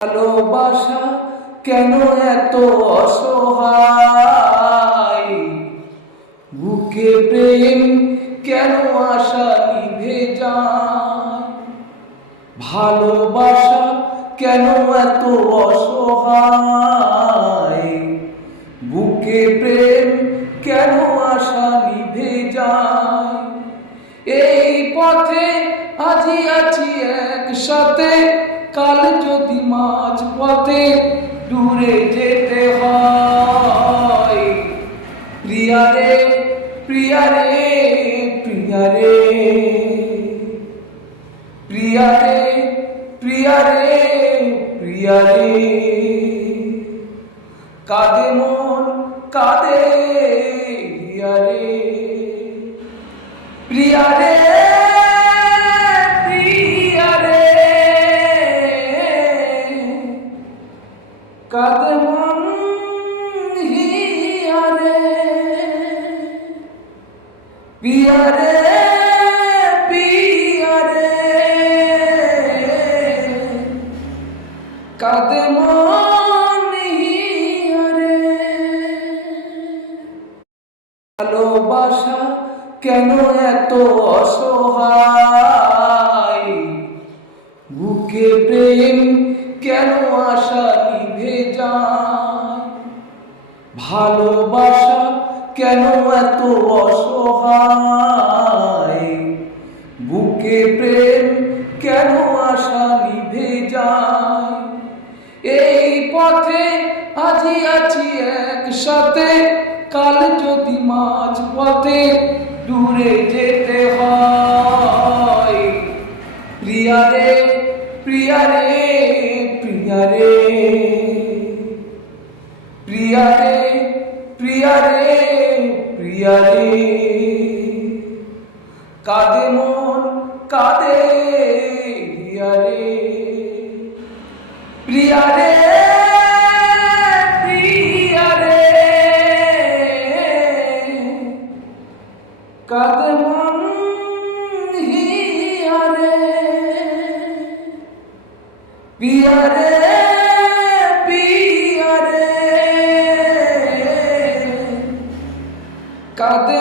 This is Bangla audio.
ভালোবাসা কেন এত অসহায়, বুকে প্রেম কেন আশা নিভে যায়। ভালোবাসা কেন এত অসহায়, বুকে প্রেম কেন আশা নিভে যায়। এই পথে আজি আছি একসাথে, কাল যদি মাঝ পথে দূরে যেতে হয়। প্রিয়ারে প্রিয়ারে প্রিয়ারে প্রিয়ারে প্রিয়ারে প্রিয়ারে, কাঁদে মন কাঁদে হিয়ারে। প্রিয়ারে প্রিয়ারে কাঁদে মন হিয়ারে। প্রিয়ারে প্রিয়ারে কাঁদে মন হিয়ারে। ভালোবাসা কেন এত অসহায়, বুকে প্রেম কেন আশা নিভে যায়। ভালোবাসা কেন এত অসহায়, বুকে প্রেম কেন আশা নিভে যায়। এই পথে আজি আছি একসাথে, কাল যদি মাঝ পথে দূরে যেতে হয়। প্রিয়ারে প্রিয়ারে প্রিয়ারে প্রিয়ারে প্রিয়ারে প্রিয়ারে, কাঁদে মন কাঁদে হিয়ারে। প্রিয়ারে প্রিয়ারে কাঁদে মন হিয়ারে। প্রিয়ারে প্রিয়ারে কাঁদে